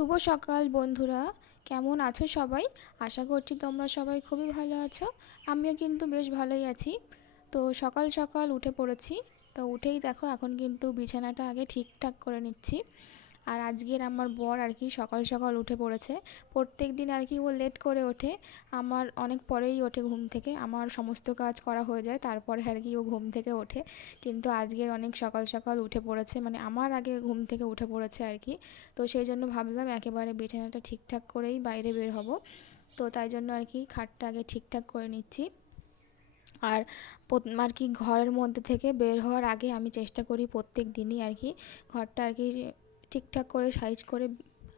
শুভ সকাল বন্ধুরা। কেমন আছো সবাই? আশা করছি তোমরা সবাই খুবই ভালো আছো। আমিও কিন্তু বেশ ভালোই আছি। তো সকাল সকাল উঠে পড়েছি। তো উঠেই দেখো এখন কিন্তু বিছানাটা আগে ঠিকঠাক করে নিচ্ছি। আর আজকের আমার বর আর কি সকাল সকাল উঠে পড়েছে। প্রত্যেক দিন আর কি ও লেট করে ওঠে। আমার অনেক পরেই ওঠে ঘুম থেকে, আমার সমস্ত কাজ করা হয়ে যায় তারপরে আর কি ও ঘুম থেকে ওঠে। কিন্তু আজকের অনেক সকাল সকাল উঠে পড়েছে, মানে আমার আগে ঘুম থেকে উঠে পড়েছে আর কি। তো সেই জন্য ভাবলাম একেবারে বিছানাটা ঠিকঠাক করেই বাইরে বের হব। তো তাই জন্য আর কি খাটটা আগে ঠিকঠাক করে নিচ্ছি। আর আর কি ঘরের মধ্যে থেকে বের হওয়ার আগে আমি চেষ্টা করি প্রত্যেক দিনই আর কি ঘরটা আর কি ঠিকঠাক করে সাইজ করে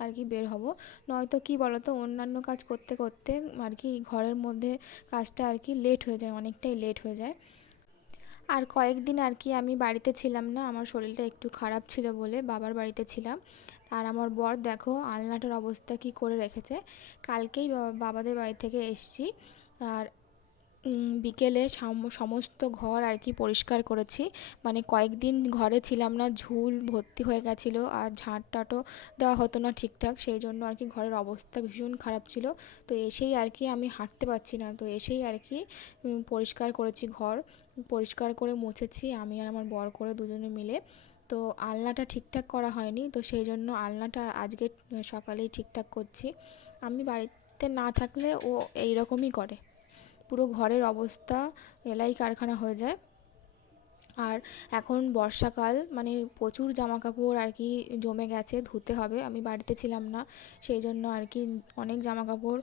আর কি বের হব। নয়তো কি বলতো, অন্যান্য কাজ করতে করতে আর কি ঘরের মধ্যে কাজটা আর কি লেট হয়ে যায়, অনেকটাই লেট হয়ে যায়। আর কয়েকদিন আর কি আমি বাড়িতে ছিলাম না, আমার শরীরটা একটু খারাপ ছিল বলে বাবার বাড়িতে ছিলাম। আর আমার বর দেখো আলনাটার অবস্থা কি করে রেখেছে। কালকেই বাবাদের বাড়ি থেকে এসছি। আর বিকেলে সমস্ত ঘর আর কি পরিষ্কার করেছি। মানে কয়েকদিন ঘরে ছিলাম না, ঝুল ভর্তি হয়ে গেছিলো আর ঝাঁট টাটও দেওয়া হতো না ঠিকঠাক, সেই জন্য আর কি ঘরের অবস্থা ভীষণ খারাপ ছিল। তো এসেই আর কি আমি হাঁটতে পারছি না, তো এসেই আর কি পরিষ্কার করেছি ঘর, পরিষ্কার করে মুছেছি আমি আর আমার বর করে দুজনে মিলে। তো আলনাটা ঠিকঠাক করা হয়নি, তো সেই জন্য আলনাটা আজকে সকালেই ঠিকঠাক করছি। আমি বাড়িতে না থাকলে ও এইরকমই করে, পুরো ঘরের অবস্থা এলাই কারখানা হয়ে যায়। আর এখন বর্ষাকাল, মানে প্রচুর জামা কাপড় আর কি জমে গেছে, ধুতে হবে। আমি বাড়িতে ছিলাম না, সেই জন্য আর কি অনেক জামা কাপড়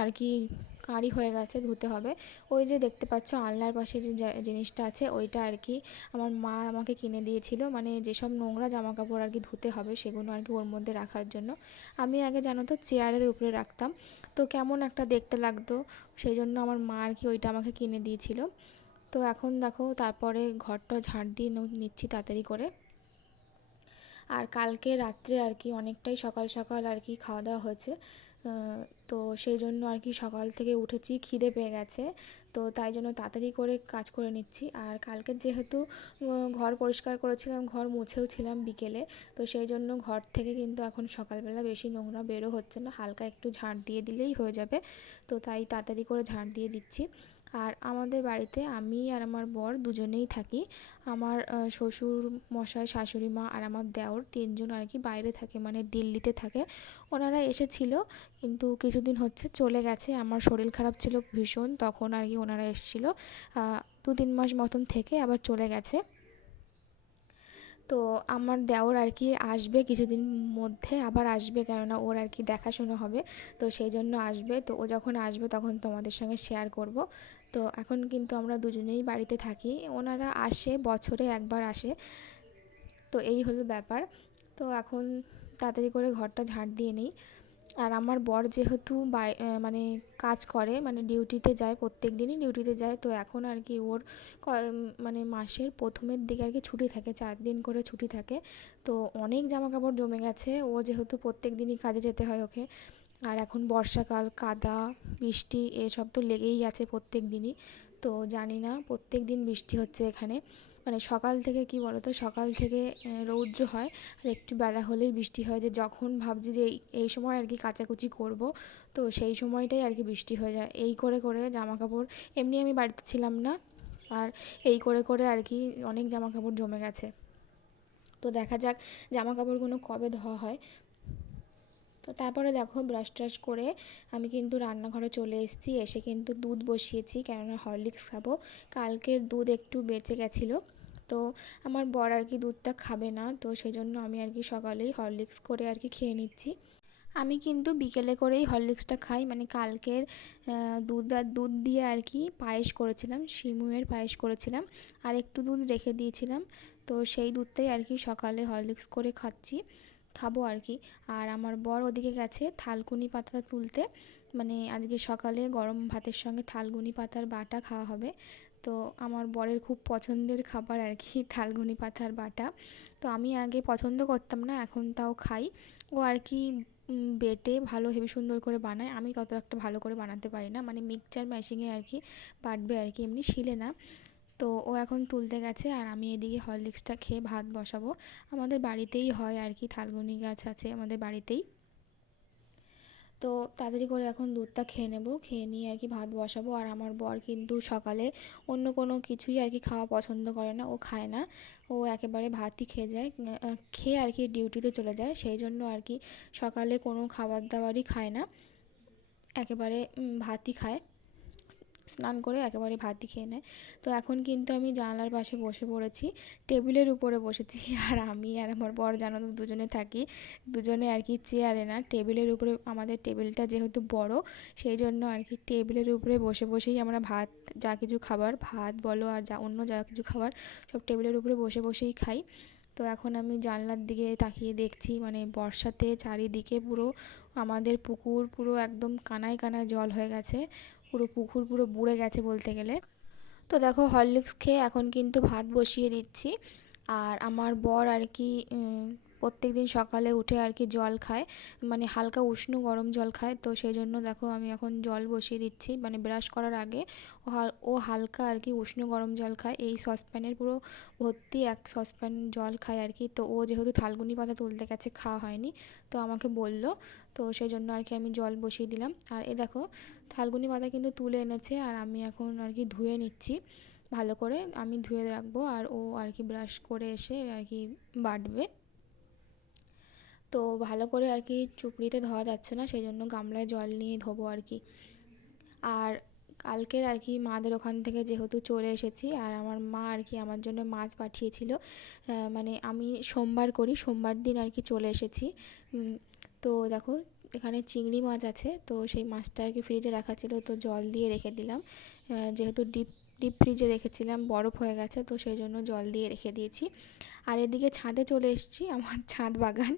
আর কি কাঁড়ি হয়ে গেছে, ধুতে হবে। ওই যে দেখতে পাচ্ছ আলনার পাশে যে জিনিসটা আছে ওইটা আর কি আমার মা আমাকে কিনে দিয়েছিল, মানে যেসব নোংরা জামা কাপড় আর কি ধুতে হবে সেগুলো আর কি ওর মধ্যে রাখার জন্য। আমি আগে জানো তো চেয়ারের উপরে রাখতাম, তো কেমন একটা দেখতে লাগতো, সেই জন্য আমার মা আর কি ওইটা আমাকে কিনে দিয়েছিল। তো এখন দেখো তারপরে ঘরটা ঝাড় দিয়ে নিচ্ছি তাড়াতাড়ি করে। আর কালকে রাত্রে আর কি অনেকটাই সকাল সকাল আর কি খাওয়া দাওয়া হয়েছে। তো সেই জন্য আর কি সকাল থেকে উঠেছি, খিদে পেয়ে গেছে, তো তাই জন্য তাড়াতাড়ি করে কাজ করে নিচ্ছি। আর কালকে যেহেতু ঘর পরিষ্কার করেছিলাম, ঘর মুছেও ছিলাম বিকেলে, তো সেই জন্য ঘর থেকে কিন্তু এখন সকালবেলা বেশি নোংরা বেরো হচ্ছে না, হালকা একটু ঝাঁট দিয়ে দিলেই হয়ে যাবে। তো তাই তাড়াতাড়ি করে ঝাঁট দিয়ে দিচ্ছি। আর আমাদের বাড়িতে আমি আর আমার বর দুজনেই থাকি। আমার শ্বশুর মশাই, শাশুড়ি মা আর আমার দেওর তিনজন আর কি বাইরে থাকে, মানে দিল্লিতে থাকে। ওনারা এসেছিল কিন্তু কিছুদিন হচ্ছে চলে গেছে, আমার শরীর খারাপ ছিল ভীষণ, তখন আর কি ওনারা এসেছিলো 2-3 মাস মতন থেকে আবার চলে গেছে। তো আমার দেওর আর কি আসবে কিছুদিন মধ্যে, আবার আসবে, কেননা ওর আর কি দেখাশোনা হবে, তো সেই জন্য আসবে। তো ও যখন আসবে তখন তোমাদের সঙ্গে শেয়ার করব। তো এখন কিন্তু আমরা দুজনেই বাড়িতে থাকি, ওনারা আসে বছরে একবার আসে। তো এই হলো ব্যাপার। তো এখন তাড়াতাড়ি করে ঘরটা ঝাড় দিয়ে নিই। আর আমার বর যেহেতু মানে কাজ করে, মানে ডিউটিতে যায়, প্রত্যেক দিনই ডিউটিতে যায়, তো এখন আর কি ওর মানে মাসের প্রথমের দিকে আর কি ছুটি থাকে, 4 দিন করে ছুটি থাকে। তো অনেক জামা কাপড় জমে গেছে, ও যেহেতু প্রত্যেক দিনই কাজে যেতে হয় ওকে। আর এখন বর্ষাকাল, কাদা বৃষ্টি এসব তো লেগেই আছে প্রত্যেক দিনই। তো জানি না, প্রত্যেক দিন বৃষ্টি হচ্ছে এখানে, মানে সকাল থেকে কি বলতো, সকাল থেকে রৌদ্র হয় আর একটু বেলা হলেই বৃষ্টি হয়, যে যখন ভাবছি যে এই সময় আর কি কাচাকুচি করব, তো সেই সময়টাই আর কি বৃষ্টি হয়ে যায়। এই করে করে জামা কাপড়, এমনি আমি বাড়িতে ছিলাম না, আর এই করে করে আর কি অনেক জামা কাপড় জমে গেছে। তো দেখা যাক জামা কাপড়গুলো কবে ধোয়া হয়। তো তারপরে দেখো ব্রাশ ট্রাশ করে আমি কিন্তু রান্নাঘরে চলে এসেছি, এসে কিন্তু দুধ বসিয়েছি, কেননা হরলিক্স খাবো। কালকের দুধ একটু বেঁচে গেছিলো, তো আমার বর আর কি দুধটা খাবে না, তো সেই জন্য আমি আর কি সকালেই হরলিক্স করে আর কি খেয়ে নিচ্ছি। আমি কিন্তু বিকেলে করেই হরলিক্সটা খাই, মানে কালকের দুধ দিয়ে আর কি পায়েস করেছিলাম, সিমুয়ের পায়েস করেছিলাম, আর একটু দুধ রেখে দিয়েছিলাম। তো সেই দুধটাই আর কি সকালে হরলিক্স করে খাবো আর কি। আর আমার বর ওদিকে গেছে থালকুনি পাতা তুলতে, মানে আজকে সকালে গরম ভাতের সঙ্গে থালকুনি পাতার বাটা খাওয়া হবে। তো আমার বরের খুব পছন্দের খাবার আর কি থালকুনি পাতার বাটা। তো আমি আগে পছন্দ করতাম না, এখন তাও খাই। ও আর কি বেটে ভালো হেবি সুন্দর করে বানায়, আমি তত একটা ভালো করে বানাতে পারি না, মানে মিক্সচার মেশিনে আর কি বাটবে আর কি, এমনি শিলে না। তো ও এখন তুলতে গেছে আর আমি এদিকে হরলিক্সটা খেয়ে ভাত বসাবো। আমাদের বাড়িতেই হয় আর কি, থালকুনি গাছ আছে আমাদের বাড়িতেই। তো তাড়াতাড়ি করে এখন দুধটা খেয়ে নেবো, খেয়ে নিয়ে আর কি ভাত বসাবো। আর আমার বর কিন্তু সকালে অন্য কোনো কিছুই আর কি খাওয়া পছন্দ করে না, ও খায় না, ও একেবারে ভাতই খেয়ে যায়, খেয়ে আর কি ডিউটিতে চলে যায়। সেই জন্য আর কি সকালে কোনো খাবার দাবারই খায় না, একেবারে ভাতই খায়, স্নান করে একেবারে ভাতই খেয়ে নেয়। তো এখন কিন্তু আমি জানলার পাশে বসে পড়েছি, টেবিলের উপরে বসেছি। আর আমি আর আমার বর জানো তো দুজনে থাকি, দুজনে আর কি চেয়ারে না টেবিলের উপরে, আমাদের টেবিলটা যেহেতু বড় সেই জন্য আর কি টেবিলের উপরে বসে বসেই আমরা ভাত, যা কিছু খাবার, ভাত বলো আর যা অন্য যা কিছু খাবার সব টেবিলের উপরে বসে বসেই খাই। তো এখন আমি জানলার দিকে তাকিয়ে দেখছি, মানে বর্ষাতে চারিদিকে পুরো আমাদের পুকুর পুরো একদম কানায় কানায় জল হয়ে গেছে, পুরো পুকুর পুরো বুড়ে গেছে বলতে গেলে। তো দেখো হরলিক্স খেয়ে এখন কিন্তু ভাত বসিয়ে দিচ্ছি। আর আমার বর আর কি প্রত্যেক দিন সকালে উঠে আর কি জল খায়, মানে হালকা উষ্ণ গরম জল খায়। তো সেই জন্য দেখো আমি এখন জল বসিয়ে দিচ্ছি, মানে ব্রাশ করার আগে ও হালকা আর কি উষ্ণ গরম জল খায়। এই সসপ্যানের পুরো ভর্তি এক সসপ্যান জল খায় আর কি। তো ও যেহেতু থালকুনি পাতা তুলতে গেছে, খাওয়া হয়নি, তো আমাকে বলল, তো সেই জন্য আর কি আমি জল বসিয়ে দিলাম। আর এ দেখো থালকুনি পাতা কিন্তু তুলে এনেছে, আর আমি এখন আর কি ধুয়ে নিচ্ছি ভালো করে, আমি ধুয়ে রাখবো আর ও আর কি ব্রাশ করে এসে আর কি বাটবে। তো ভালো করে আর কি চুপড়িতে ধোয়া যাচ্ছে না, সেই জন্য গামলায় জল নিয়ে ধোবো আর কি। আর কালকের আর কি মাদের ওখান থেকে যেহেতু চলে এসেছি, আর আমার মা আর কি আমার জন্য মাছ পাঠিয়েছিল, মানে আমি সোমবার করি, সোমবার দিন আর কি চলে এসেছি। তো দেখো এখানে চিংড়ি মাছ আছে, তো সেই মাছটা আর কি ফ্রিজে রাখা ছিল, তো জল দিয়ে রেখে দিলাম, যেহেতু ডিপ ডিপ ফ্রিজে রেখেছিলাম বরফ হয়ে গেছে, তো সেই জন্য জল দিয়ে রেখে দিয়েছি। আর এদিকে ছাদে চলে এসেছি, আমার ছাদ বাগান।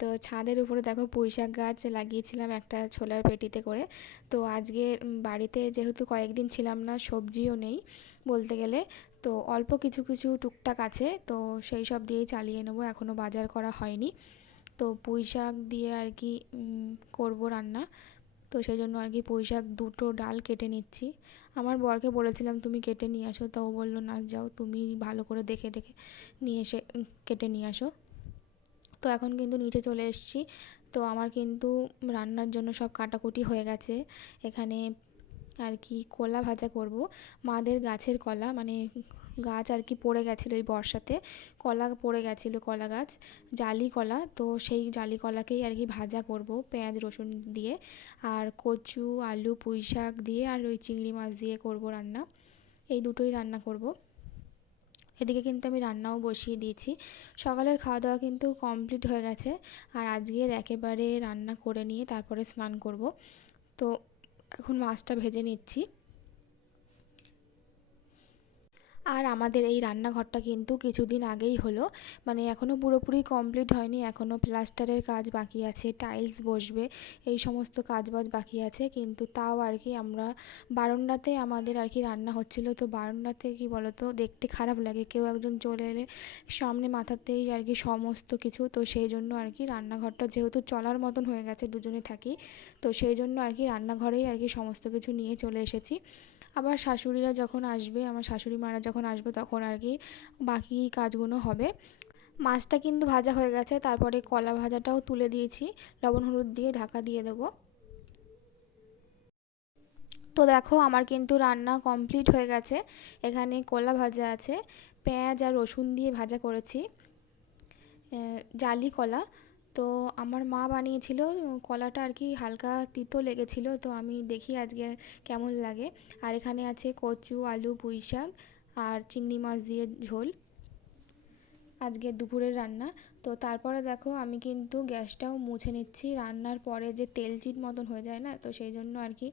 তো ছাদের উপরে দেখো পুঁইশাক গাছ লাগিয়েছিলাম একটা ছোলার পেটিতে করে। তো আজকে বাড়িতে যেহেতু কয়েকদিন ছিলাম না, সবজিও নেই বলতে গেলে, তো অল্প কিছু কিছু টুকটাক আছে, তো সেই সব দিয়েই চালিয়ে নেবো, এখনও বাজার করা হয়নি। তো পুঁইশাক দিয়ে আর কি করবো রান্না। তো সেই জন্য আর কি পুঁইশাক দুটো ডাল কেটে নিচ্ছি। আমার বরকে বলেছিলাম তুমি কেটে নিয়ে আসো, তো ও বললো না যাও তুমি ভালো করে দেখে দেখে নিয়ে এসে কেটে নিয়ে আসো। তো এখন কিন্তু নিচে চলে এসেছি। তো আমার কিন্তু রান্নার জন্য সব কাটাকুটি হয়ে গেছে। এখানে আর কি কলা ভাজা করব, মাদের গাছের কলা, মানে গাছ আর কি পড়ে গেছিলো এই বর্ষাতে, কলা পড়ে গেছিলো, কলা গাছ, জালি কলা, তো সেই জালি কলাকেই আর কি ভাজা করব পেঁয়াজ রসুন দিয়ে, আর কচু আলু পুঁই শাক দিয়ে আর ওই চিংড়ি মাছ দিয়ে করব রান্না, এই দুটোই রান্না করব। এদিকে কিন্তু আমি রান্নাও বসিয়ে দিয়েছি, সকালের খাওয়া দাওয়া কিন্তু কমপ্লিট হয়ে গেছে। আর আজকের একেবারে রান্না করে নিয়ে তারপরে স্নান করব। তো এখন মাছটা ভেজে নিচ্ছি। আর আমাদের এই রান্নাঘরটা কিন্তু কিছুদিন আগেই হলো, মানে এখনও পুরোপুরি কমপ্লিট হয়নি, এখনও প্লাস্টারের কাজ বাকি আছে, টাইলস বসবে, এই সমস্ত কাজবাজ বাকি আছে। কিন্তু তাও আর কি আমরা বারান্দাতে আমাদের আর কি রান্না হচ্ছিলো, তো বারান্দাতে কি বলতো দেখতে খারাপ লাগে, কেউ একজন চলে এলে সামনে মাথাতেই আর কি সমস্ত কিছু, তো সেই জন্য আর কি রান্নাঘরটা যেহেতু চলার মতন হয়ে গেছে, দুজনে থাকি, তো সেই জন্য আর কি রান্নাঘরেই আর কি সমস্ত কিছু নিয়ে চলে এসেছি। আবার শাশুড়িরা যখন আসবে, আমার শাশুড়ি মারা যখন আসবে, তখন আর কি বাকি কাজগুলো হবে। মাছটা কিন্তু ভাজা হয়ে গেছে, তারপরে কলা ভাজাটাও তুলে দিয়েছি, লবণ হলুদ দিয়ে ঢাকা দিয়ে দেবো। তো দেখো আমার কিন্তু রান্না কমপ্লিট হয়ে গেছে, এখানে কলা ভাজা আছে, পেঁয়াজ আর রসুন দিয়ে ভাজা করেছি, জালি কলা। তো আমার মা বানিয়েছিল, কলাটা আর কি হালকা তিতো লেগেছিল, তো আমি দেখি আজকে কেমন লাগে। আর এখানে আছে কচু আলু পুঁই শাক আর চিংড়ি মাছ দিয়ে ঝোল, আজকে দুপুরের রান্না। তো তারপরে দেখো আমি কিন্তু গ্যাসটাও মুছে নিচ্ছি, রান্নার পরে যে তেলচিট মতন হয়ে যায় না, তো সেই জন্য আর কি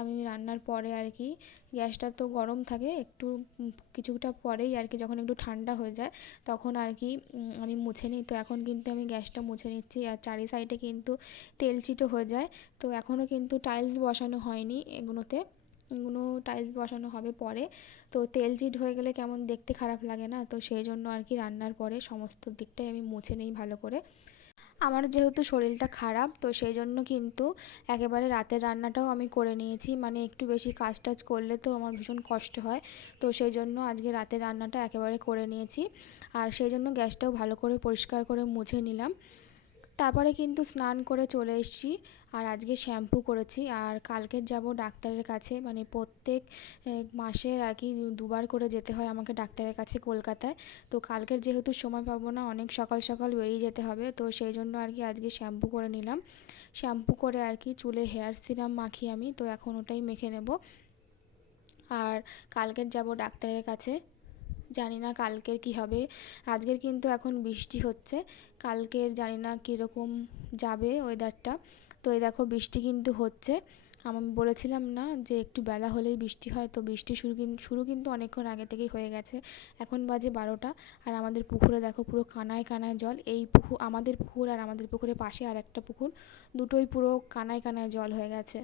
আমি রান্নার পরে আর কি গ্যাসটা তো গরম থাকে একটু, কিছুটা পরেই আর কি যখন একটু ঠান্ডা হয়ে যায় তখন আর কি আমি মুছে নিই। তো এখন কিন্তু আমি গ্যাসটা মুছে নিচ্ছি, আর চারি সাইডে কিন্তু তেলচিটও হয়ে যায়। তো এখনও কিন্তু টাইলস বসানো হয়নি, এগুলো টাইলস বসানো হবে পরে। তো তেল চিট হয়ে গেলে কেমন দেখতে খারাপ লাগে না, তো সেই জন্য আর কি রান্নার পরে সমস্ত দিকটাই আমি মুছে নিই ভালো করে। আমার যেহেতু শরীরটা খারাপ তো সেই জন্য কিন্তু একেবারে রাতের রান্নাটাও আমি করে নিয়েছি, মানে একটু বেশি কাজ টাজ করলে তো আমার ভীষণ কষ্ট হয়। তো সেই জন্য আজকে রাতের রান্নাটা একেবারে করে নিয়েছি। আর সেই জন্য গ্যাসটাও ভালো করে পরিষ্কার করে মুছে নিলাম। তারপরে কিন্তু স্নান করে চলে এসেছি। আর আজকে শ্যাম্পু করেছি, আর কালকে যাব ডাক্তারের কাছে, মানে প্রত্যেক মাসের আর কি দুবার করে যেতে হয় আমাকে ডাক্তারের কাছে কলকাতায়। তো কালকের যেহেতু সময় পাবো না, অনেক সকাল সকাল বেরিয়ে যেতে হবে, তো সেই জন্য আর কি আজকে শ্যাম্পু করে নিলাম। শ্যাম্পু করে আর কি চুলে হেয়ার সিরাম মাখি আমি, তো এখন ওটাই মেখে নেব। আর কালকের যাব ডাক্তারের কাছে, জানি না কালকের কি হবে। আজকের কিন্তু এখন বৃষ্টি হচ্ছে, কালকের জানি না কীরকম যাবে ওয়েদারটা। তো এই দেখো বৃষ্টি কিন্তু হচ্ছে। আমি বলেছিলাম না যে একটু বেলা হলেই বৃষ্টি হয়, তো বৃষ্টি শুরু কিন্তু অনেকক্ষণ আগে থেকেই হয়ে গেছে। এখন বাজে 12টা। আর আমাদের পুকুরে দেখো পুরো কানায় কানায় জল। এই পুকুর আমাদের পুকুর, আর আমাদের পুকুরের পাশে আর একটা পুকুর, দুটোই পুরো কানায় কানায় জল হয়ে গেছে।